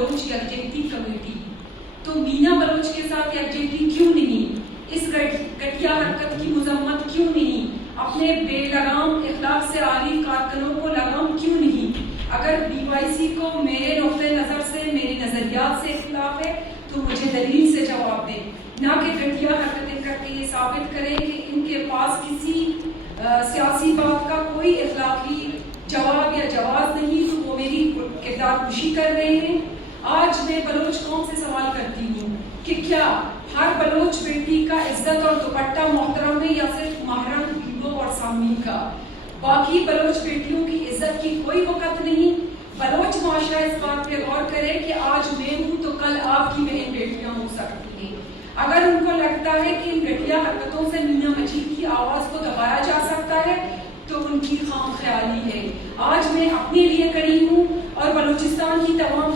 بلوچ یکجہتی کمیٹی، تو مینا بلوچ کے ساتھ یکجہتی کیوں نہیں؟ اس گھٹیا حرکت کی مذمت کیوں نہیں؟ اپنے بے لگام اخلاق سے عاری کارکنوں کو لگام کیوں نہیں؟ اگر بی وائی سی کو میرے نقطۂ نظر سے، میرے نظریات سے اختلاف ہے تو مجھے دلیل سے جواب دیں، نہ کہ گھٹیا حرکتیں کر کے یہ ثابت کریں کہ ان کے پاس کسی سیاسی بات کا کوئی اخلاقی جواب یا جواز نہیں، تو وہ میری کردار کشی کر رہے ہیں۔ آج میں بلوچ قوم سے سوال کرتی ہوں کہ کیا ہر بلوچ بیٹی کا عزت اور دوپٹہ محترم ہے یا صرف محرم ویڈیو اور سامعین کا؟ باقی بلوچ بیٹیوں کی عزت کی کوئی وقت نہیں؟ بلوچ معاشرہ اس بات پہ غور کرے کہ آج میں ہوں تو کل آپ کی بہن بیٹیاں ہو سکتی ہیں۔ اگر ان کو لگتا ہے کہ ان گھٹیا حرکتوں سے مینا مجید کی آواز کو دبایا جا سکتا ہے تو ان کی خام خیالی ہے۔ آج میں اپنے لیے کڑی ہوں اور بلوچستان کی تمام